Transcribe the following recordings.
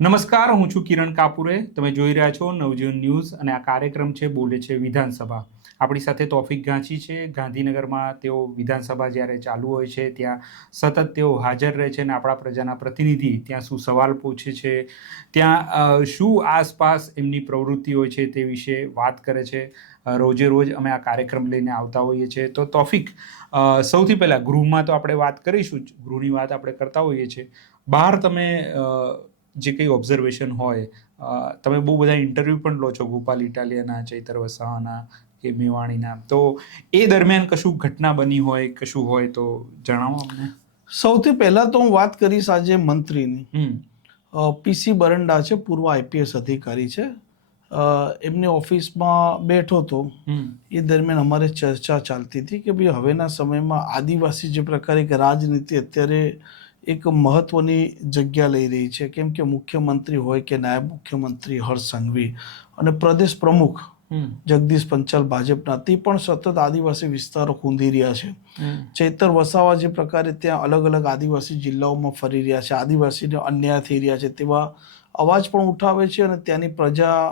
નમસ્કાર, હું છું કિરણ કાપુરે. તમે જોઈ રહ્યા છો નવજીવન ન્યૂઝ અને આ કાર્યક્રમ છે બોલે છે વિધાનસભા. આપણી સાથે તોફિક ગાંચી છે. ગાંધીનગરમાં તેઓ વિધાનસભા જ્યારે ચાલુ હોય છે ત્યાં સતત તેઓ હાજર રહે છે અને આપણા પ્રજાના પ્રતિનિધિ ત્યાં શું સવાલ પૂછે છે, ત્યાં શું આસપાસ એમની પ્રવૃત્તિ હોય છે તે વિશે વાત કરે છે. રોજે રોજ અમે આ કાર્યક્રમ લઈને આવતા હોઈએ છીએ. તો તોફિક, સૌથી પહેલાં ગૃહમાં તો આપણે વાત કરીશું જ, ગૃહની વાત આપણે કરતા હોઈએ છીએ. બહાર તમે જે કંઈ ઓબ્ઝર્વેશન હોય, તમે બહુ બધા ઇન્ટરવ્યૂ પણ લો છો ગોપાલ ઇટાલિયાના, ચૈતર વસાવાના કે મેવાણીના, તો એ દરમિયાન કશું ઘટના બની હોય, કશું હોય તો જણાવો અમને. સૌથી પહેલા તો હું વાત કરીશ આજે મંત્રીની. પીસી બરંડા છે, પૂર્વ આઈપીએસ અધિકારી છે. એમની ઓફિસમાં બેઠો હતો એ દરમિયાન અમારે ચર્ચા ચાલતી હતી કે ભાઈ હવેના સમયમાં આદિવાસી જે પ્રકારે એક રાજનીતિ અત્યારે એક મહત્વની જગ્યા લઈ રહી છે, કેમ કે મુખ્યમંત્રી હોય કે નાયબ મુખ્યમંત્રી હર્ષ સંઘવી અને પ્રદેશ પ્રમુખ જગદીશ પંચાલ ભાજપના, તે પણ સતત આદિવાસી વિસ્તારો ખૂંદી રહ્યા છે. ચૈતર વસાવા જે પ્રકારે ત્યાં અલગ અલગ આદિવાસી જિલ્લાઓમાં ફરી રહ્યા છે, આદિવાસીને અન્યાય થઈ રહ્યા છે તેવા અવાજ પણ ઉઠાવે છે અને ત્યાંની પ્રજા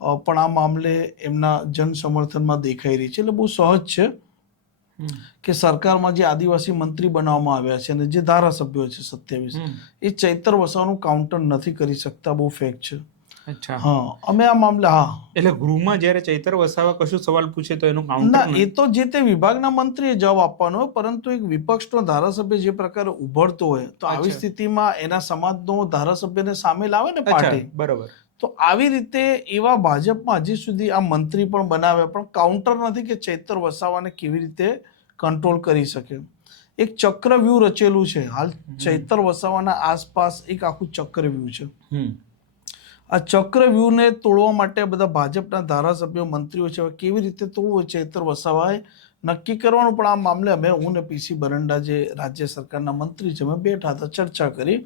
પણ આ મામલે એમના જન સમર્થનમાં દેખાઈ રહી છે. એટલે બહુ સહજ છે કે સરકારમાં જે આદિવાસી મંત્રી બનાવવામાં આવ્યા છે અને જે ધારાસભ્યો છે 27, એ ચૈતર વસાવાનું કાઉન્ટર નથી કરી શકતા. બહુ ફેક્ટ છે. અચ્છા, હા, અમે આ મામલે એટલે ગૃહમાં જ્યારે ચૈતર વસાવા કશું સવાલ પૂછે તો એનું કાઉન્ટર ના, એ તો જે તે વિભાગના મંત્રીએ જવાબ આપવાનો હોય, પરંતુ એક વિપક્ષનો ધારાસભ્ય જે પ્રકારે ઉભરતો હોય તો આવી સ્થિતિમાં એના સમાજનો ધારાસભ્યને સામે લાવે ને પાર્ટી. બરાબર. તો આવી રીતે એવા ભાજપમાં હજી સુધી આ મંત્રી પણ બનાવ્યા પણ કાઉન્ટર નથી કે ચૈતર વસાવાને કેવી રીતે કંટ્રોલ કરી શકે. એક ચક્રવ્યૂહ રચેલું છે હાલ ચૈતર વસાવાના આસપાસ, એક આખું ચક્રવ્યૂહ છે. આ ચક્રવ્યૂહને તોડવા માટે બધા ભાજપના ધારાસભ્યો, મંત્રીઓ છે, કેવી રીતે તોડવું ચૈતર વસાવાએ નક્કી કરવાનું. પણ આ મામલે અમે, હું ને પીસી બરંડા જે રાજ્ય સરકારના મંત્રી છે, અમે બેઠા હતા, ચર્ચા કરી.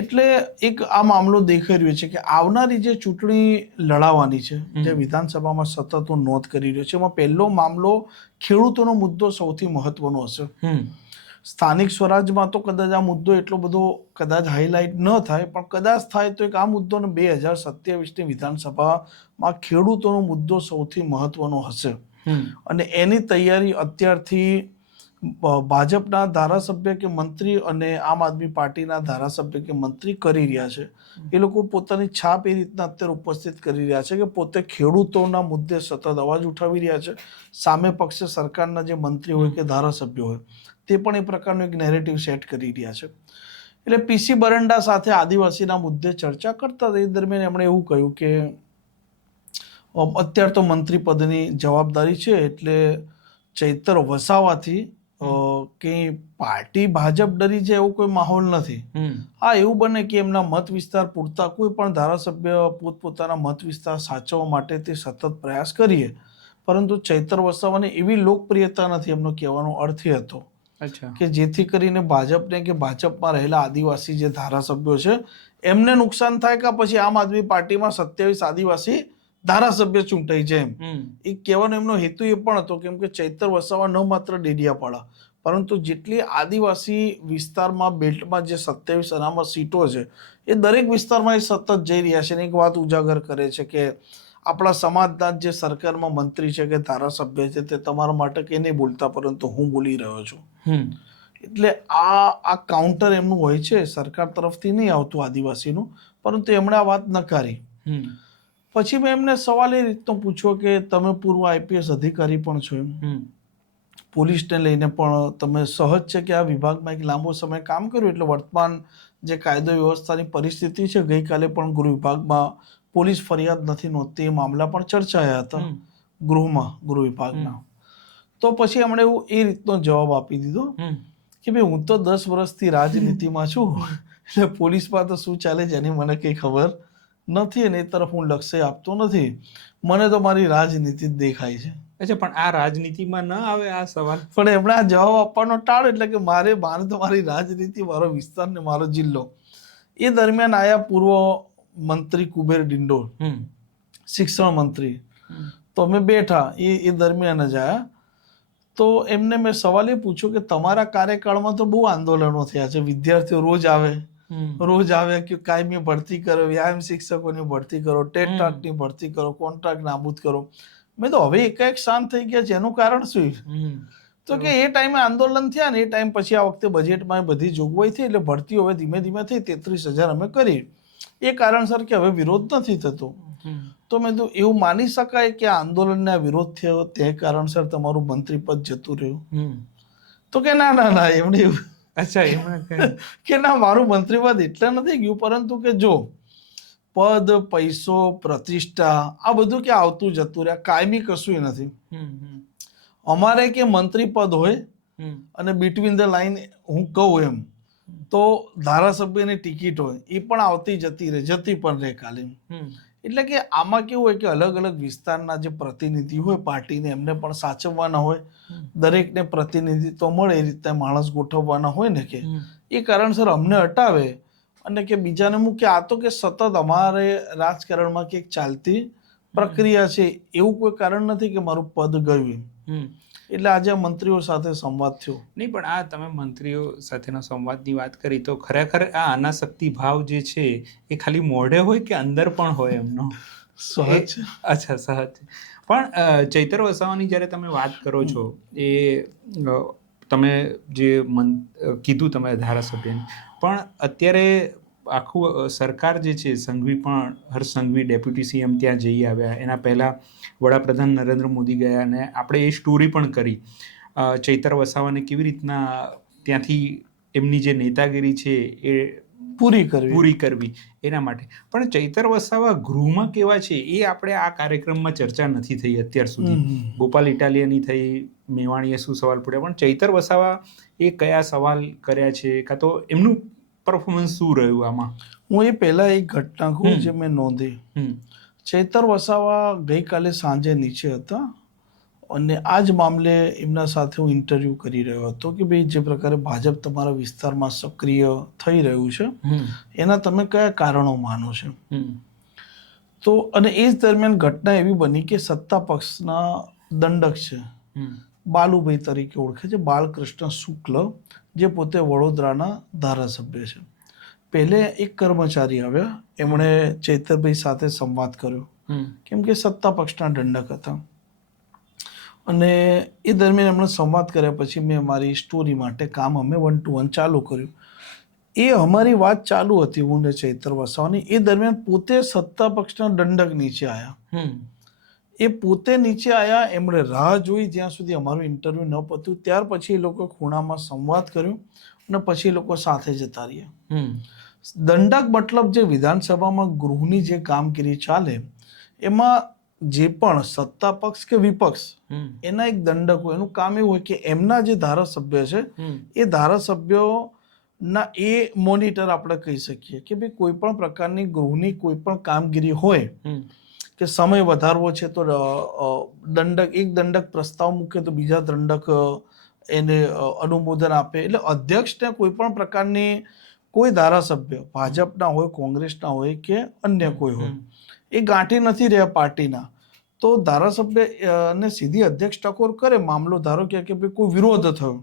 એટલે એક આ મામલો દેખાઈ રહ્યો છે કે આવનારી જે ચૂંટણી લડાવવાની છે, જે વિધાનસભામાં સતત હું નોંધ કરી રહ્યો છે, એમાં પહેલો મામલો ખેડૂતોનો મુદ્દો સૌથી મહત્વનો હશે. સ્થાનિક સ્વરાજમાં તો કદાચ આ મુદ્દો એટલો બધો કદાચ હાઇલાઇટ ન થાય, પણ કદાચ થાય તો એક આ મુદ્દો 2027ની વિધાનસભામાં ખેડૂતોનો મુદ્દો સૌથી મહત્વનો હશે. અને એની તૈયારી અત્યારથી ભાજપના ધારાસભ્ય કે મંત્રી અને આમ આદમી પાર્ટીના ધારાસભ્ય કે મંત્રી કરી રહ્યા છે. એ લોકો પોતાની છાપ એ રીતના અત્યારે ઉપસ્થિત કરી રહ્યા છે કે પોતે ખેડૂતોના મુદ્દે સતત અવાજ ઉઠાવી રહ્યા છે. સામે પક્ષે સરકારના જે મંત્રી હોય કે ધારાસભ્ય હોય તે પણ એ પ્રકારનું એક નેરેટિવ સેટ કરી રહ્યા છે. એટલે પીસી બરંડા સાથે આદિવાસીના મુદ્દે ચર્ચા કરતા એ દરમિયાન એમણે એવું કહ્યું કે અત્યારે તો મંત્રી પદની જવાબદારી છે, એટલે ચૈતર વસાવાથી કે પાર્ટી ભાજપ ડરી જાય એવું કોઈ માહોલ નથી. હા, એવું બને કે એમના મત વિસ્તાર પૂરતા કોઈ પણ ધારાસભ્ય પોતપોતાના મત વિસ્તાર સાચવવા માટે તે સતત પ્રયાસ કરીએ, પરંતુ ચૈતર વસાવાને એવી લોકપ્રિયતા નથી. એમનો કહેવાનો અર્થ એ હતો કે જેથી કરીને ભાજપને કે ભાજપમાં રહેલા આદિવાસી જે ધારાસભ્યો છે એમને નુકસાન થાય કે પછી આમ આદમી પાર્ટીમાં 27 આદિવાસી ધારાસભ્ય ચૂંટાઈ જાય. એ કહેવાનો એમનો હેતુ એ પણ હતો, કેમ કે ચૈતર વસાવા ન માત્ર ડેડિયાપાડા, પરંતુ જેટલી આદિવાસી વિસ્તારમાં બેલ્ટમાં જે 27 અનામત સીટો છે એ દરેક વિસ્તારમાં એ સતત જઈ રહ્યા છે. એક વાત ઉજાગર કરે છે કે આપણા સમાજના જે સરકારમાં મંત્રી છે કે ધારાસભ્ય છે તે તમારા માટે કંઈ નહીં બોલતા, પરંતુ હું બોલી રહ્યો છું. એટલે આ કાઉન્ટર એમનું હોય છે, સરકાર તરફથી નહીં આવતું આદિવાસીનું, પરંતુ એમણે આ વાત નકારી. પછી મેં એમને સવાલ એ રીતનો પૂછ્યો કે તમે પૂર્વ આઈપીએસ અધિકારી પણ છો, પોલીસને લઈને પણ તમે સહજ છે કે આ વિભાગમાં એક લાંબો સમય કામ કર્યું, એટલે વર્તમાન જે કાયદો વ્યવસ્થાની પરિસ્થિતિ છે, ગઈકાલે પણ ગૃહ વિભાગમાં પોલીસ ફરિયાદ નથી નોંધતી એ મામલા પણ ચર્ચાયા હતા ગૃહ વિભાગના. તો પછી એમણે એવું એ રીતનો જવાબ આપી દીધો કે ભાઈ હું તો 10 વર્ષથી રાજનીતિમાં છું, એટલે પોલીસમાં તો શું ચાલે છે એની મને કંઈ ખબર નથી અને એ તરફ હું લક્ષ્ય આપતો નથી. મને તો મારી રાજનીતિ જ દેખાય છે. અચ્છા, પણ આ રાજનીતિમાં ન આવે આ સવાલ? પણ એમણે આ જવાબ આપવાનો ટાળો, એટલે કે મારે તો મારી રાજનીતિ, મારો વિસ્તાર ને મારો જિલ્લો. એ દરમિયાન આયા પૂર્વ મંત્રી કુબેર ડિંડોર, શિક્ષણ મંત્રી. તો અમે બેઠા, એ દરમિયાન જ આયા. તો એમને મેં સવાલ એ પૂછ્યો કે તમારા કાર્યકાળમાં તો બહુ આંદોલનો થયા છે, વિદ્યાર્થીઓ રોજ આવે, રોજ આવે કે કાયમી ભરતી કરો, વ્યાયામ શિક્ષકોની ભરતી કરો, ટેટની ભરતી કરો, કોન્ટ્રાક્ટ નાબૂદ કરો. મેં તો હવે એકાએક શાંત થઈ ગયા છે, એનું કારણ શું? તો કે એ ટાઈમે આંદોલન થયા ને એ ટાઈમ પછી આ વખતે બજેટમાં બધી જોગવાઈ થઈ એટલે ભરતી હવે ધીમે ધીમે થઈ 33,000 અમે કરી. એ કારણસર કે હવે વિરોધ નથી થતો. તો મેં તો એવું માની શકાય કે આ આંદોલનને વિરોધ થયો તે કારણસર તમારું મંત્રી પદ જતું રહ્યું? તો કે ના ના ના એમણે એવું કે ના મારું મંત્રી પદ એટલે નથી ગયું, પરંતુ કે જો પદ, પૈસો, પ્રતિષ્ઠા આ બધું કે આવતું જતું રહ્યા, કાયમી કશું નથી. અમારે કે મંત્રી પદ હોય અને બિટવીન ધ લાઈન હું કહું એમ તો ધારાસભ્યની ટિકિટ હોય એ પણ આવતી જતી રહે, જતી પણ રહે કાલે. એટલે કે આમાં કેવું હોય કે અલગ અલગ વિસ્તારના જે પ્રતિનિધિ હોય પાર્ટીને એમને પણ સાચવવાના હોય, દરેકને પ્રતિનિધિત્વ મળે એ રીતે માણસ ગોઠવવાના હોય ને કે એ કારણસર અમને હટાવે અને કે બીજાને મૂકે. આ તો કે સતત અમારે રાજકારણમાં કે ચાલતી પ્રક્રિયા છે, એવું કોઈ કારણ નથી કે મારું પદ ગયું. એટલે આજે મંત્રીઓ સાથે સંવાદ થયો. નહીં પણ આ તમે મંત્રીઓ સાથેના સંવાદની વાત કરી તો ખરેખર આ અનાસક્તિ ભાવ જે છે એ ખાલી મોઢે હોય કે અંદર પણ હોય એમનો? સહજ. અચ્છા, સહજ. પણ ચૈતર વસાવાની જ્યારે તમે વાત કરો છો એ તમે જે કીધું તમે ધારાસભ્યને, પણ અત્યારે આખું સરકાર જે છે સંઘવી પણ હર્ષ સંઘવી ડેપ્યુટી સીએમ ત્યાં જઈ આવ્યા. એના પહેલાં વડાપ્રધાન નરેન્દ્ર મોદી ગયા અને આપણે એ સ્ટોરી પણ કરી ચૈતર વસાવાને કેવી રીતના ત્યાંથી એમની જે નેતાગીરી છે એ પૂરી કરવી એના માટે. પણ ચૈતર વસાવા ગૃહમાં કેવા છે એ આપણે આ કાર્યક્રમમાં ચર્ચા નથી થઈ અત્યાર સુધી. ગોપાલ ઇટાલિયાની થઈ, મેવાણીએ શું સવાલ પૂછ્યા, પણ ચૈતર વસાવા એ કયા સવાલ કર્યા છે કાં તો એમનું પરફોર્મન્સ શું રહ્યું આમાં? હું એ પહેલા એક ઘટના કહું જે મેં નોંધી. ચૈતર વસાવા ગઈકાલે સાંજે નીચે હતા અને આ જ મામલે એમના સાથે હું ઇન્ટરવ્યુ કરી રહ્યો હતો કે ભાઈ જે પ્રકારે ભાજપ તમારા વિસ્તારમાં સક્રિય થઈ રહ્યું છે એના તમે કયા કારણો માનો છો? તો અને એ જ દરમિયાન ઘટના એવી બની કે સત્તા પક્ષના દંડક છે, બાલુભાઈ તરીકે ઓળખે છે, બાલકૃષ્ણ શુક્લ, જે પોતે વડોદરાના ધારાસભ્ય છે. પહેલે એક કર્મચારી આવ્યા, એમણે ચૈતરભાઈ સાથે સંવાદ કર્યો કેમ કે સત્તા પક્ષના દંડક હતા અને એ દરમિયાન એમણે સંવાદ કર્યા પછી મેં મારી સ્ટોરી માટે કામ અમે 1 to 1 ચાલુ કર્યું. એ અમારી વાત ચાલુ હતી હું ને ચૈતર વસાવાની. એ દરમિયાન પોતે સત્તા પક્ષના દંડક નીચે આવ્યા. એ પોતે નીચે આવ્યા, એમણે રાહ જોઈ જ્યાં સુધી અમારું ઇન્ટરવ્યુ ન પત્યું, ત્યાર પછી એ લોકો ખૂણામાં સંવાદ કર્યો અને પછી એ લોકો સાથે જતા રહ્યા. દંડક મતલબ જે વિધાનસભામાં ગૃહની જે કામગીરી ચાલે એમાં જે પણ સત્તા પક્ષ કે વિપક્ષ એના એક દંડક હોય. એનું કામ એવું હોય કે એમના જે ધારાસભ્ય છે એ ધારાસભ્યોના એ મોનિટર આપણે કહી શકીએ કે ભાઈ કોઈ પણ પ્રકારની ગૃહની કોઈ પણ કામગીરી હોય કે સમય વધારવો છે તો એક દંડક પ્રસ્તાવ મૂકે તો બીજા દંડક એને અનુમોદન આપે. એટલે અધ્યક્ષને કોઈ પણ પ્રકારની કોઈ ધારાસભ્ય ભાજપના હોય, કોંગ્રેસના હોય કે અન્ય કોઈ હોય એ ગાંઠી નથી રહ્યા પાર્ટીના, તો ધારાસભ્ય ને સીધી અધ્યક્ષ ટકોર કરે. મામલો ધારો કે ભાઈ કોઈ વિરોધ થયો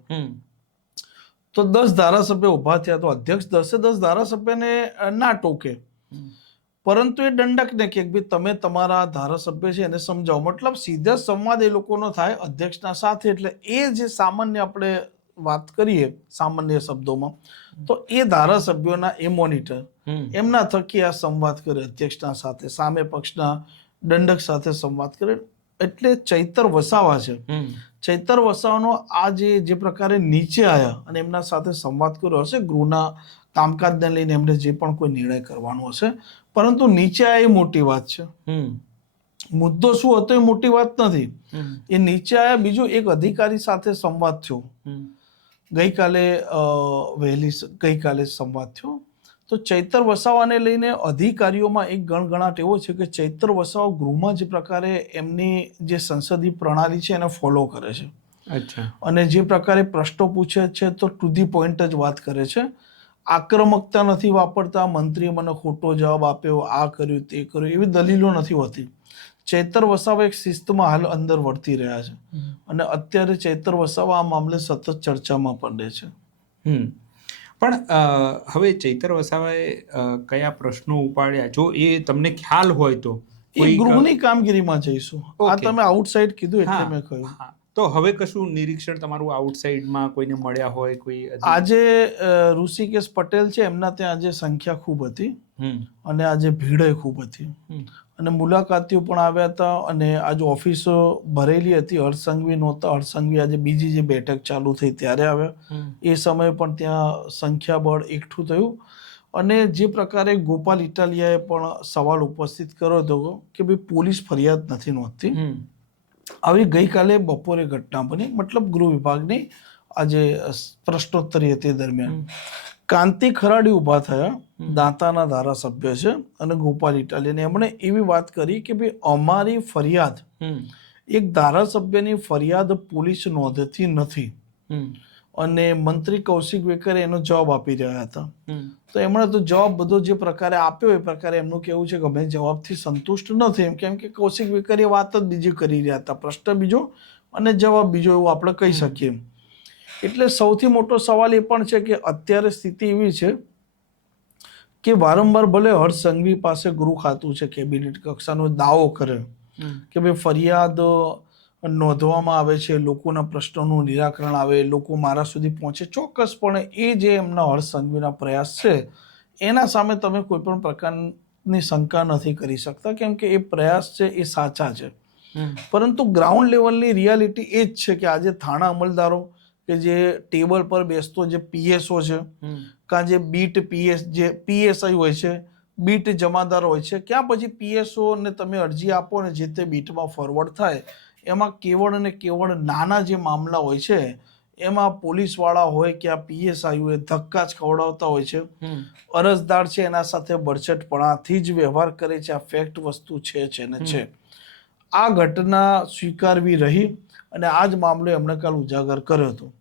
તો 10 ધારાસભ્ય ઉભા થયા તો અધ્યક્ષ 10 ધારાસભ્યને ના ટોકે, પરંતુ એ દંડકને કે ભાઈ તમે તમારા ધારાસભ્ય છે એને સમજાવો. મતલબ સીધા સંવાદ એ લોકોનો થાય અધ્યક્ષના સાથે. એટલે એ જે સામાન્ય આપણે વાત કરીએ સામાન્ય શબ્દોમાં તો એ ધારાસભ્યોના એ મોનિટર એમના થકી આ સંવાદ કરે અધ્યક્ષના સાથે, સામે પક્ષના દંડક સાથે સંવાદ કરે. એટલે ચૈતર વસાવા છે, ચૈતર વસાવાનો આ જે પ્રકારે નીચે આવ્યા અને એમના સાથે સંવાદ કર્યો હશે ગૃહના કામકાજને લઈને, એમને જે પણ કોઈ નિર્ણય કરવાનો હશે, પરંતુ નીચે આ એ મોટી વાત છે. મુદ્દો શું હતો એ મોટી વાત નથી. એ નીચે આવ્યા. બીજું એક અધિકારી સાથે સંવાદ થયો ગઈકાલે સંવાદ થયો તો ચૈતર વસાવાને લઈને અધિકારીઓમાં એક ગણગણાટ એવો છે કે ચૈતર વસાવા ગૃહમાં જે પ્રકારે એમની જે સંસદીય પ્રણાલી છે એને ફોલો કરે છે. અને જે પ્રકારે પ્રશ્નો પૂછે છે તો ટુ ધી પોઈન્ટ જ વાત કરે છે. આક્રમકતા નથી વાપરતા, મંત્રીએ મને ખોટો જવાબ આપ્યો, આ કર્યું તે કર્યું, એવી દલીલો નથી હોતી. ચૈતર વસાવા એક શિસ્તમાં હાલ અંદર વર્તી રહ્યા છે અને અત્યારે ચૈતર વસાવા આ મામલે સતત ચર્ચામાં પડે છે. પણ હવે ચૈતર વસાવાએ કયા પ્રશ્નો ઉપાડ્યા, જો એ તમને ખ્યાલ હોય તો? એ ગૃહની કામગીરીમાં જઈશું. આ Okay. તમે આઉટસાઇડ કીધું એટલે હા, મેં કહ્યું. હા. તો હવે કશું નિરીક્ષણ તમારું આઉટસાઇડમાં કોઈને મળ્યા હોય, કોઈ આજે ઋષિકેશ પટેલ છે, એમના ત્યાં આજે સંખ્યા ખૂબ હતી હમ અને આજે ભીડ ખૂબ હતી હમ અને મુલાકાતીઓ પણ આવ્યા હતા અને આજે ઓફિસો ભરેલી હતી. હર્ષ સંઘવી નહોતા. હર્ષ સંઘવી આજે બીજી જે બેઠક ચાલુ થઈ ત્યારે આવ્યા. હમ એ સમયે પણ ત્યાં સંખ્યાબળ એકઠું થયું અને જે પ્રકારે ગોપાલ ઇટાલિયાએ પણ સવાલ ઉપસ્થિત કર્યો હતો કે ભાઈ પોલીસ ફરિયાદ નથી નોંધતી. હમ આવી ગઈકાલે બપોરે ઘટના બની, મતલબ ગૃહ વિભાગની આજે પ્રશ્નોત્તરી હતી દરમિયાન કાંતિ ખરાડી ઊભા થયા, દાંતાના ધારાસભ્ય છે, અને ગોપાલ ઇટાલિયાને એમણે એવી વાત કરી કે ભાઈ અમારી ફરિયાદ, હમ એક ધારાસભ્યની ફરિયાદ પોલીસ નોંધતી નથી. હમ અને મંત્રી કૌશિક વેકરે એનો જવાબ આપી રહ્યા હતા. હમ તો એમણે તો જવાબ બધો જે પ્રકારે આપ્યો એ પ્રકારે એમનું કહેવું છે કે અમે જવાબથી સંતુષ્ટ નથી, એમ કેમ કે કૌશિક વેકરે વાત જ બીજી કરી રહ્યા હતા, પ્રશ્ન બીજો અને જવાબ બીજો, એવું આપણે કહી શકીએ. એટલે સૌથી મોટો સવાલ એ પણ છે કે અત્યારે સ્થિતિ એવી છે કે વારંવાર ભલે હર્ષ સંઘવી પાસે ગૃહ ખાતું છે, કેબિનેટ કક્ષાનો દાવો કરે કે ભાઈ ફરિયાદ નોંધવામાં આવે છે, લોકોના પ્રશ્નોનું નિરાકરણ આવે, લોકો મારા સુધી પહોંચે, ચોક્કસપણે એ જે એમના હર્ષ સંઘવીના પ્રયાસ છે એના સામે તમે કોઈ પણ પ્રકારની શંકા નથી કરી શકતા, કેમ કે એ પ્રયાસ છે એ સાચા છે. પરંતુ ગ્રાઉન્ડ લેવલની રિયાલિટી એ જ છે કે આજે થાણા અમલદારો કે જે ટેબલ પર બેસતો જે પીએસઓ છે, કાં જે બીટ જે પીએસઆઈ હોય છે, બીટ જમાદાર હોય છે, ક્યાં પછી પીએસઓ ને તમે અરજી આપો ને જે તે બીટમાં ફોરવર્ડ થાય, એમાં કેવળ અને કેવળ નાના જે મામલા હોય છે એમાં પોલીસવાળા હોય કે આ પીએસઆઈ હોય ધક્કા જ ખવડાવતા હોય છે. અરજદાર છે એના સાથે બરછટપણાથી જ વ્યવહાર કરે છે. આ ફેક્ટ વસ્તુ છે ને છે. આ ઘટના સ્વીકારવી રહી અને આ જ મામલો એમણે કાલ ઉજાગર કર્યો હતો.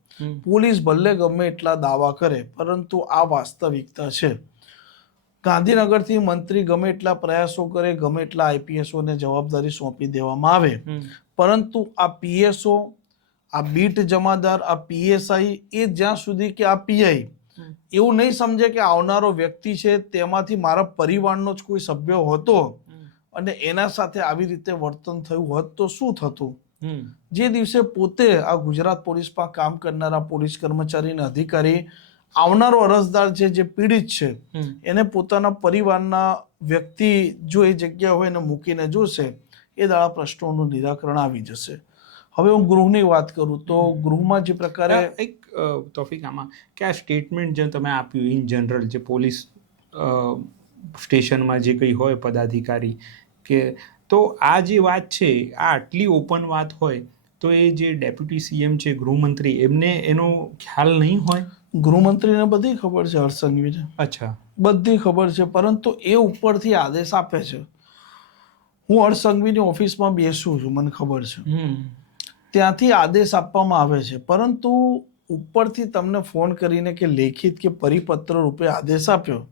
પોલીસ ભલે ગમે એટલા દાવા કરે, પરંતુ આ વાસ્તવિકતા છે. ગાંધીનગરથી મંત્રી ગમે એટલા પ્રયાસો કરે, ગમે એટલા આઈપીએસઓને જવાબદારી સોંપી દેવામાં આવે, પરંતુ આ પીએસઓ, આ બીટ જમાદાર, આ પીએસઆઈ એ જ્યાં સુધી કે આ પીઆઈ એવું નહીં સમજે કે આવનારો વ્યક્તિ છે તેમાંથી મારા પરિવારનો જ કોઈ સભ્ય હતો અને એના સાથે આવી રીતે વર્તન થયું હોત તો શું થતું. જે દિવસે પોતે આ ગુજરાત પોલીસમાં કામ કરનારા પોલીસ કર્મચારી અને અધિકારી આવનારો અરજદાર છે જે પીડિત છે એને પોતાના પરિવારના વ્યક્તિ જો એ જગ્યા હોય એને મૂકીને જોશે, એ દાડા પ્રશ્નોનું નિરાકરણ આવી જશે. હવે હું ગૃહની વાત કરું તો ગૃહમાં જે પ્રકારે એક તોફિક આમાં કે આ સ્ટેટમેન્ટ જે તમે આપ્યું ઇન જનરલ, જે પોલીસ સ્ટેશનમાં જે કંઈ હોય પદાધિકારી કે, તો આ જે વાત છે આ આટલી ઓપન વાત હોય તો એ જે ડેપ્યુટી સીએમ છે, ગૃહમંત્રી, એમને એનો ખ્યાલ નહીં હોય? ગૃહમંત્રીને બધી ખબર છે, હર્ષ સંઘવીને. અચ્છા, બધી ખબર છે, પરંતુ એ ઉપરથી આદેશ આપે છે. હું હર્ષ સંઘવીની ઓફિસમાં બેસું છું, મને ખબર છે, ત્યાંથી આદેશ આપવામાં આવે છે, પરંતુ ઉપરથી તમને ફોન કરીને કે લેખિત કે પરિપત્ર રૂપે આદેશ આપ્યો,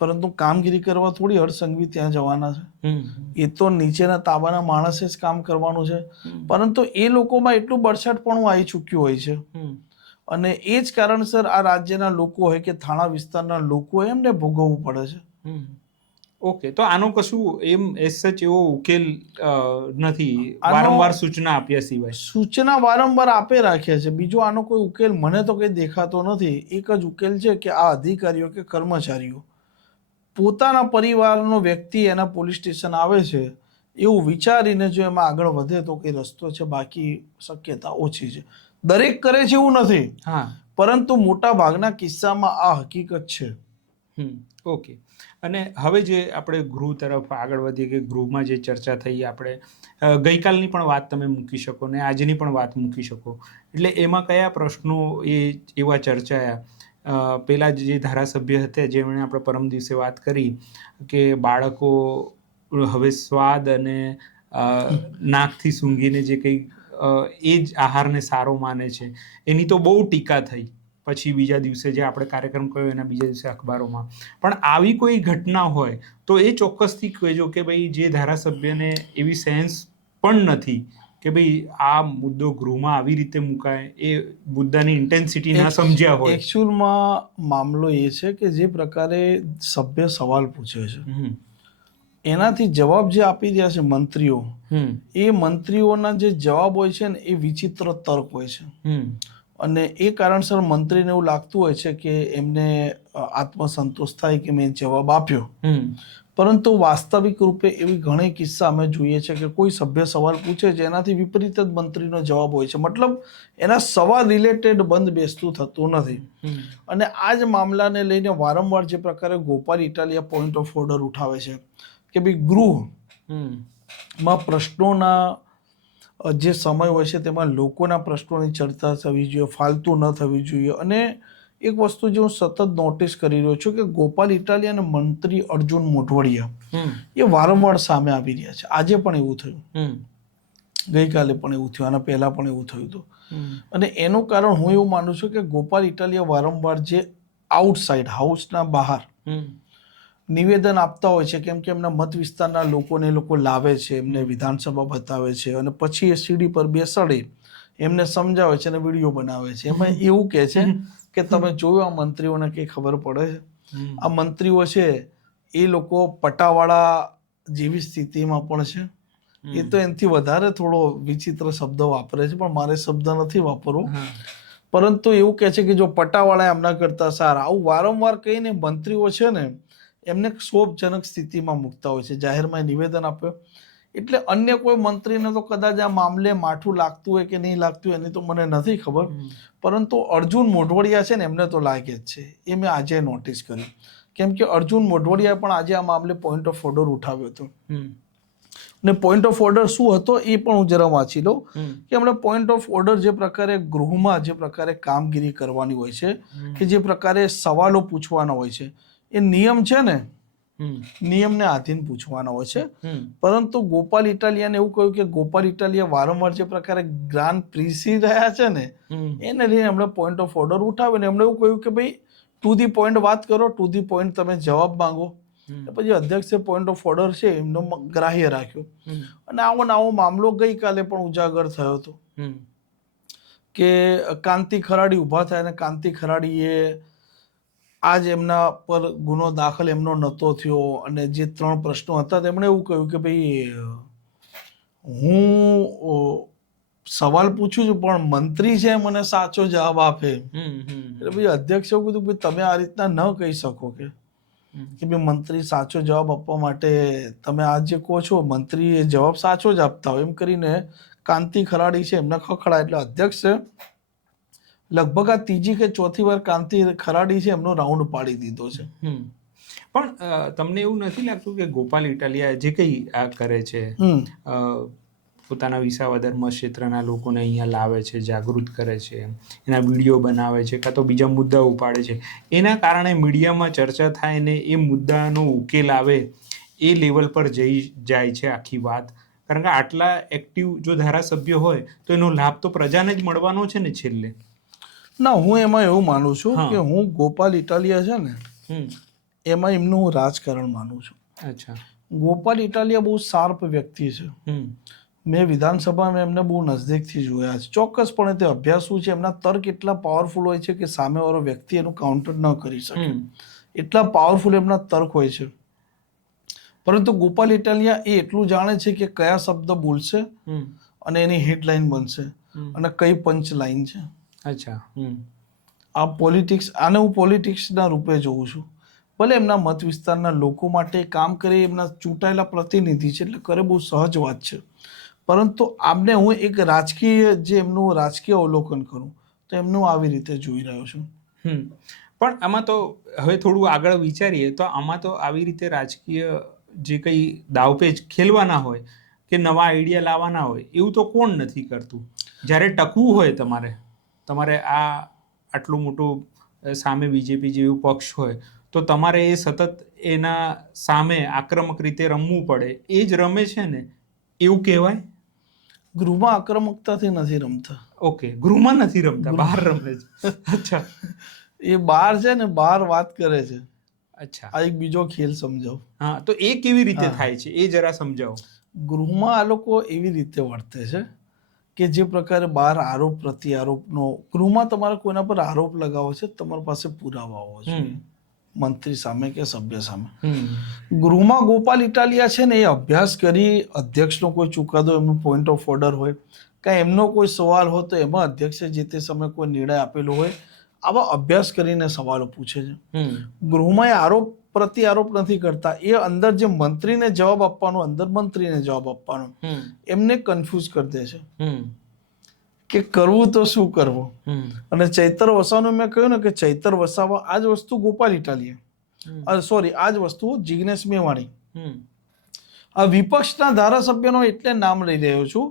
પરંતુ કામગીરી કરવા થોડી હર્ષ સંઘવી ત્યાં જવાના છે. એ તો નીચેના તાબાના માણસે જ કામ કરવાનું છે. પરંતુ એ લોકોમાં એટલું બળછટપણું આવી ચૂક્યું હોય છે અને એ જ કારણસર આ રાજ્યના લોકો હોય કે થાણા વિસ્તારના લોકો હોય એમને ભોગવવું પડે છે. ઓકે, તો આનો કશું એમ એસ સચ એવો ઉકેલ નથી, વારંવાર સૂચના આપ્યા સિવાય? સૂચના વારંવાર આપે રાખ્યા છે, બીજો આનો કોઈ ઉકેલ મને તો કંઈ દેખાતો નથી. એક જ ઉકેલ છે કે આ અધિકારીઓ કે કર્મચારીઓ પોતાના પરિવારનો વ્યક્તિ એના પોલીસ સ્ટેશન આવે છે એવું વિચારીને જો એમાં આગળ વધે તો કઈ રસ્તો છે, બાકી શક્યતા ઓછી છે. દરેક કરે છે એવું નથી, પરંતુ મોટા ભાગના કિસ્સામાં આ હકીકત છે. ઓકે, અને હવે જે આપણે ગૃહ તરફ આગળ વધીએ કે ગૃહમાં જે ચર્ચા થઈ, આપણે ગઈકાલની પણ વાત તમે મૂકી શકો ને આજની પણ વાત મૂકી શકો, એટલે એમાં કયા પ્રશ્નો એવા ચર્ચાયા? પેલા જે ધારાસભ્ય હતા જેમણે આપણે પરમ દિવસે વાત કરી કે બાળકો હવે સ્વાદ અને નાકથી સૂંઘીને જે કંઈ એ જ આહારને સારો માને છે, એની તો બહુ ટીકા થઈ. પછી બીજા દિવસે જે આપણે કાર્યક્રમ કર્યો એના બીજા દિવસે અખબારોમાં પણ આવી કોઈ ઘટના હોય તો એ ચોક્કસથી કહેજો કે ભાઈ જે ધારાસભ્યને એવી સેન્સ પણ નથી કે ભાઈ આ મુદ્દો ગૃહમાં આવી રીતે મુકાય, એ મુદ્દાની ઇન્ટેન્સિટી ના સમજ્યા હોય? એકચ્યુઅલમાં મામલો એ છે કે જે પ્રકારે સભ્ય સવાલ પૂછે છે એનાથી જવાબ જે આપી રહ્યા છે મંત્રીઓ, એ મંત્રીઓના જે જવાબ હોય છે ને એ વિચિત્ર તર્ક હોય છે અને એ કારણસર મંત્રીને એવું લાગતું હોય છે કે એમને આત્મસંતોષ થાય કે મેં જવાબ આપ્યો, પરંતુ વાસ્તવિક રૂપે એવી ઘણી કિસ્સા અમે જોઈએ છે કે કોઈ સભ્ય સવાલ પૂછે છે એનાથી વિપરીત જ મંત્રીનો જવાબ હોય છે, મતલબ એના સવાલ રિલેટેડ બંધ બેસતું થતું નથી. અને આ જ મામલાને લઈને વારંવાર જે પ્રકારે Gopal Italia point of order ઉઠાવે છે કે ભાઈ ગૃહમાં પ્રશ્નોના જે સમય હોય છે તેમાં લોકોના પ્રશ્નોની ચર્ચા થવી જોઈએ, ફાલતુ ન થવી જોઈએ. અને એક વસ્તુ જે હું સતત નોટિસ કરી રહ્યો છું કે ગોપાલ ઇટાલિયા અને મંત્રી અર્જુન મોઢવાડિયા એ વારંવાર સામે આવી રહ્યા છે. આજે પણ એવું થયું, ગઈકાલે પણ એવું થયું, આના પહેલા પણ એવું થયું હતું. અને એનું કારણ હું એવું માનું છું કે ગોપાલ ઇટાલિયા વારંવાર જે આઉટસાઇડ હાઉસના બહાર નિવેદન આપતા હોય છે, કેમ કે એમના મત વિસ્તારના લોકોને એ લોકો લાવે છે, એમને વિધાનસભા બતાવે છે અને પછી એ સીડી પર બેસાડી એમને સમજાવે છે અને વિડીયો બનાવે છે. એમાં એવું કહે છે કે તમે જોયું આ મંત્રીઓને કઈ ખબર પડે છે? આ મંત્રીઓ છે એ લોકો પટાવાળા જેવી સ્થિતિમાં પણ છે. એ તો એનાથી વધારે થોડો વિચિત્ર શબ્દ વાપરે છે, પણ મારે શબ્દ નથી વાપરવો, પરંતુ એવું કહે છે કે જો પટાવાળા એમના કરતા સારા. આવું વારંવાર કહીને મંત્રીઓ છે ને એમને ક્ષોભજનક સ્થિતિમાં મૂકતા હોય છે. જાહેરમાં નિવેદન આપ્યો એટલે અન્ય કોઈ મંત્રીને તો કદાચ આ મામલે માઠું લાગતું હોય કે નહીં લાગતું એની તો મને નથી ખબર, પરંતુ અર્જુન મોઢવાડિયા છે ને એમને તો લાગે જ છે. એ મેં આજે નોટિસ કર્યું, કેમ કે અર્જુન મોઢવાડિયા પણ આજે આ મામલે પોઈન્ટ ઓફ ઓર્ડર ઉઠાવ્યો હતો. અને પોઈન્ટ ઓફ ઓર્ડર શું હતો એ પણ હું જરા વાંચી લઉં કે હમણાં પોઈન્ટ ઓફ ઓર્ડર જે પ્રકારે ગૃહમાં જે પ્રકારે કામગીરી કરવાની હોય છે, કે જે પ્રકારે સવાલો પૂછવાના હોય છે, એ નિયમ છે ને નિયમને આધીન પૂછવાના હોય છે. પરંતુ ગોપાલ ઇટાલિયાને એવું કહ્યું કે ગોપાલ ઇટાલિયા વારંવાર જે પ્રકારે જ્ઞાન પીરસી રહ્યા છે ને એને લઈને એમણે પોઈન્ટ ઓફ ઓર્ડર ઉઠાવ્યો. એમણે એવું કહ્યું કે ભાઈ ટુ ધી પોઈન્ટ વાત કરો, ટુ ધી પોઈન્ટ તમે જવાબ માંગો. પછી અધ્યક્ષે પોઈન્ટ ઓફ ઓર્ડર છે એમનો ગ્રાહ્ય રાખ્યો. અને આવો ને આવો મામલો ગઈકાલે પણ ઉજાગર થયો હતો કે કાંતિ ખરાડી ઉભા થયા અને કાંતિ ખરાડીએ આજ એમના પર ગુનો દાખલ એમનો નહોતો થયો અને જે 3 પ્રશ્નો હતા તેમણે એવું કહ્યું કે ભાઈ હું સવાલ પૂછું છું પણ મંત્રી છે મને સાચો જવાબ આપે. એટલે ભાઈ અધ્યક્ષે એવું કીધું ભાઈ તમે આ રીતના ન કહી શકો કે ભાઈ મંત્રી સાચો જવાબ આપવા માટે તમે આ જે કહો છો મંત્રી એ જવાબ સાચો જ આપતા હોય, એમ કરીને કાંતિ ખરાડી છે એમને ખખડા. એટલે અધ્યક્ષે લગભગ આ ત્રીજી કે ચોથી વાર કાંતિ ખરાડી છે એમનો રાઉન્ડ પાડી દીધો છે. પણ તમને એવું નથી લાગતું કે ગોપાલ ઇટાલિયા જે કંઈ આ કરે છે, પોતાના વિસાવદર મત ક્ષેત્રના લોકોને અહીંયા લાવે છે, જાગૃત કરે છે, એના વિડીયો બનાવે છે, કાં તો બીજા મુદ્દા ઉપાડે છે, એના કારણે મીડિયામાં ચર્ચા થાય ને એ મુદ્દાનો ઉકેલ આવે એ લેવલ પર જઈ જાય છે આખી વાત? કારણ કે આટલા એક્ટિવ જો ધારાસભ્ય હોય તો એનો લાભ તો પ્રજાને જ મળવાનો છે ને છેલ્લે. ના, હું એમાં એવું માનું છું કે હું ગોપાલ ઇટાલિયા છે ને એમાં એમનું હું રાજકારણ માનું છું. અચ્છા. ગોપાલ ઇટાલિયા બહુ શાર્પ વ્યક્તિ છે. મેં વિધાનસભામાં એમને બહુ નજદીકથી જોયા છે. ચોક્કસપણે તે અભ્યાસુ છે. એમના તર્ક એટલા પાવરફુલ હોય છે કે સામેવાળો વ્યક્તિ એનું કાઉન્ટર ન કરી શકે, એટલા પાવરફુલ એમના તર્ક હોય છે. પરંતુ ગોપાલ ઇટાલિયા એ એટલું જાણે છે કે કયા શબ્દ બોલશે અને એની હેડલાઇન બનશે અને કઈ પંચ લાઈન છે. અચ્છા. આ પોલિટિક્સ, આને હું પોલિટિક્સના રૂપે જોઉં છું. ભલે એમના મત વિસ્તારના લોકો માટે કામ કરે, એમના ચૂંટાયેલા પ્રતિનિધિ છે એટલે કરે, બહુ સહજ વાત છે. પરંતુ આમને હું એક રાજકીય જે એમનું રાજકીય અવલોકન કરું તો એમનું આવી રીતે જોઈ રહ્યો છું. પણ આમાં તો હવે થોડું આગળ વિચારીએ તો આમાં તો આવી રીતે રાજકીય જે કંઈ દાવપેચ ખેલવાના હોય કે નવા આઈડિયા લાવવાના હોય એવું તો કોણ નથી કરતું? જ્યારે ટકવું હોય તમારે આટલું મોટું સામે બીજેપી જેવું પક્ષ હોય તો તમારે એ સતત એના સામે આક્રમક રીતે રમવું પડે. એ જ રમે છે ને એવું કહેવાય? ગૃહમાં આક્રમકતાથી નથી રમતા. ઓકે, ગૃહમાં નથી રમતા, બહાર રમે છે. અચ્છા. એ બહાર છે ને બહાર વાત કરે છે. અચ્છા. આ એક બીજો ખેલ સમજાવો. હા, તો એ કેવી રીતે થાય છે એ જરા સમજાવો. ગૃહમાં આ લોકો એવી રીતે વર્તે છે કે જે પ્રકારે બહાર આરોપ પ્રત્યારોપનો ગૃહમાં તમારે કોઈના પર આરોપ લગાવો છે, તમારી પાસે પુરાવા હોવા જોઈએ, મંત્રી સામે કે સભ્ય સામે. ગૃહમાં ગોપાલ ઇટાલિયા છે ને એ અભ્યાસ કરી અધ્યક્ષનો કોઈ ચુકાદો, એમનું પોઈન્ટ ઓફ ઓર્ડર હોય, કાં એમનો કોઈ સવાલ હોય તો એમાં અધ્યક્ષે જે તે સમયે કોઈ નિર્ણય આપેલો હોય, આવા અભ્યાસ કરીને સવાલો પૂછે છે. ગૃહમાં એ આરોપ પ્રત્યારોપ નથી કરતા, એ અંદર જે મંત્રીને જવાબ આપવાનો, અંદર મંત્રીને જવાબ આપવાનો, એમને કન્ફ્યુઝ કરી દે છે કે કરવું તો શું કરવું. અને ચૈતર વસાવાનું મેં કહ્યું ને કે ચૈતર વસાવા આ જ વસ્તુ ગોપાલ ઇટાલિયા, સોરી આ જ વસ્તુ જિગ્નેશ મેવાણી, આ વિપક્ષના ધારાસભ્યનો એટલે નામ લઈ રહ્યો છું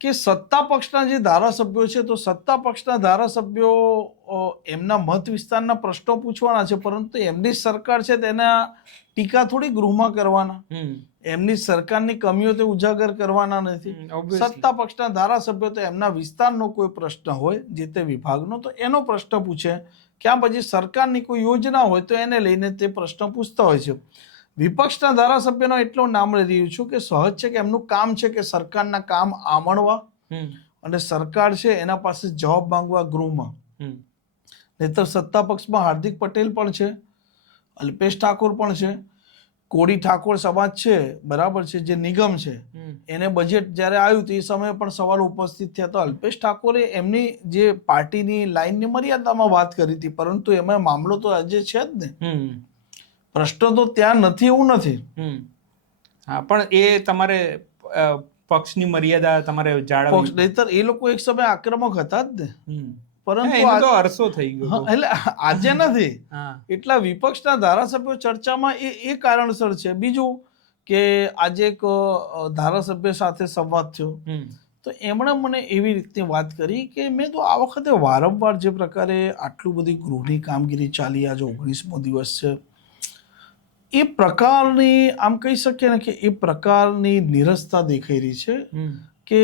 કે સત્તા પક્ષના જે ધારાસભ્યો છે, તો સત્તા પક્ષના ધારાસભ્યો એમના મત વિસ્તારના પ્રશ્નો પૂછવાના છે, પરંતુ એમની સરકાર છે તેના ટીકા થોડી ગૃહમાં કરવાના, એમની સરકારની કમીઓ તે ઉજાગર કરવાના નથી. સત્તા પક્ષના ધારાસભ્યો તો એમના વિસ્તારનો કોઈ પ્રશ્ન હોય, જે તે વિભાગનો, તો એનો પ્રશ્ન પૂછે, ક્યાં પછી સરકારની કોઈ યોજના હોય તો એને લઈને તે પ્રશ્ન પૂછતા હોય છે. વિપક્ષના ધારાસભ્યનો એટલું નામ લઈ રહ્યું છું કે સહજ છે કે એમનું કામ છે કે સરકારના કામ આમણવા અને સરકાર છે એના પાસે જવાબ માંગવા ગૃહમાં. નહીતર સત્તા પક્ષમાં હાર્દિક પટેલ પણ છે, અલ્પેશ ઠાકોર પણ છે, કોળી ઠાકોર સમાજ છે, બરાબર છે, જે નિગમ છે, એને બજેટ જ્યારે આવ્યું તો એ સમયે પણ સવાલો ઉપસ્થિત થયા. તો અલ્પેશ ઠાકોરે એમની જે પાર્ટીની લાઈનની મર્યાદામાં વાત કરી હતી, પરંતુ એમાં મામલો તો આજે છે જ ને, પ્રશ્ન તો ત્યાં નથી એવું નથી. હા, પણ એ તમારે પક્ષની મર્યાદા તમારે જાળવવી, નહીતર એ લોકો એક સમય આક્રમક હતા જ ને, પરંતુ એનો તો અરસો થઈ ગયો, એટલે આજે નથી. એટલા વિપક્ષના ધારાસભ્યો ચર્ચામાં એ કારણસર છે. બીજું કે આજે એક ધારાસભ્ય સાથે સંવાદ થયો, તો એમણે મને એવી રીતે વાત કરી કે મેં તો આ વખતે વારંવાર જે પ્રકારે આટલું બધી ગૃહની કામગીરી ચાલી, આજે 19મો દિવસ છે, એ પ્રકારની આમ કહી શકીએ ને કે એ પ્રકારની નિરસતા દેખાઈ રહી છે કે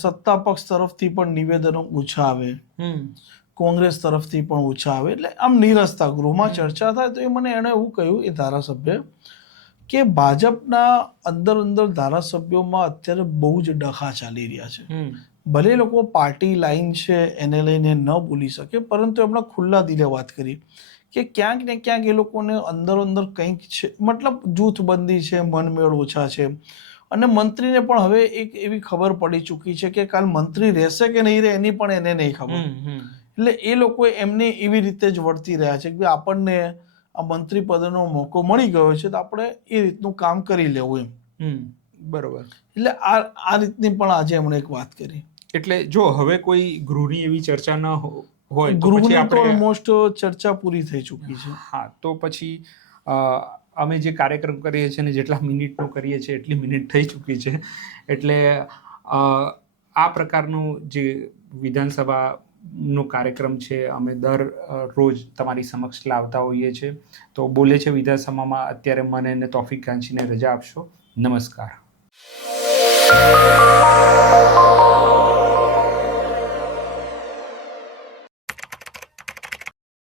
સત્તા પક્ષ તરફથી પણ નિવેદનો ઓછા આવે, કોંગ્રેસ તરફથી પણ ઓછા આવે, એટલે આમ નિરસતા. ગૃહમાં ચર્ચા થાય તો એ મને એણે એવું કહ્યું, એ ધારાસભ્ય, કે ભાજપના અંદર ધારાસભ્યોમાં અત્યારે બહુ જ ડખા ચાલી રહ્યા છે. ભલે લોકો પાર્ટી લાઈન છે એને લઈને ન બોલી શકે, પરંતુ એમણે ખુલ્લા દિલે વાત કરી કે ક્યાંક ને ક્યાંક એ લોકોને અંદર કંઈક છે, મતલબ જૂથબંધી છે, મનમેળ ઓછા છે. અને મંત્રીને પણ હવે એક એવી ખબર પડી ચૂકી છે કે કાલ મંત્રી રહેશે કે નહીં રહે એની પણ એને નહીં ખબર. એટલે એ લોકો એમને એવી રીતે જ વર્તી રહ્યા છે કે આપણને આ મંત્રી પદનો મોકો મળી ગયો છે તો આપણે એ રીતનું કામ કરી લેવું એમ. બરોબર. એટલે આ રીતની પણ આજે એમણે એક વાત કરી. એટલે જો હવે કોઈ ગૃહની એવી ચર્ચા ન હોય તો ગૃહની તો ઓલમોસ્ટ ચર્ચા પૂરી થઈ ચૂકી છે. હા, તો પછી અમે જે કાર્યક્રમ કરીએ છીએ ને જેટલા મિનિટનો કરીએ છીએ એટલી મિનિટ થઈ ચૂકી છે. એટલે આ પ્રકારનું જે વિધાનસભાનો કાર્યક્રમ છે અમે દર રોજ તમારી સમક્ષ લાવતા હોઈએ છીએ. તો બોલે છે વિધાનસભામાં અત્યારે મને અને તોફિક ગાંચીને રજા આપશો. નમસ્કાર.